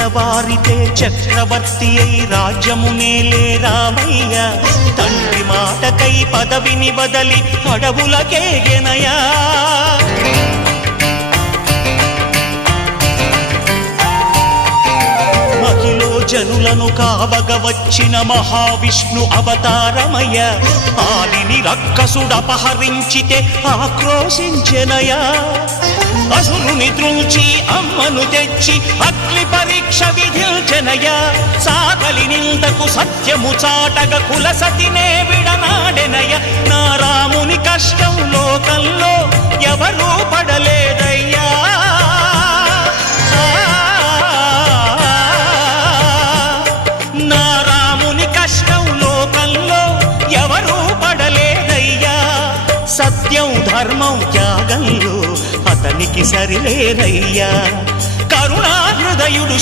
తెల్లవారితే చక్రవర్తి అయి రాజ్యమునేలే రామయ్య తండ్రి మాటకై పదవిని బదలి అడవులకేగెనయా జనులను కావగ వచ్చిన మహావిష్ణు అవతారమయ ఆలిని రక్కసుడపహరించితే ఆక్రోశించెనయా అసురుని త్రుంచి అమ్మను తెచ్చి అగ్ని పరీక్ష విధించెనయా సాగలి నిందకు సత్యము చాటగ కులసతినే విడనాడెనయ నా రాముని కష్టం లోకంలో ఎవరూ పడలేదయ్యా సత్యం ధర్మం త్యాగంలో అతనికి సరిలేరయ్యా కరుణా హృదయుడు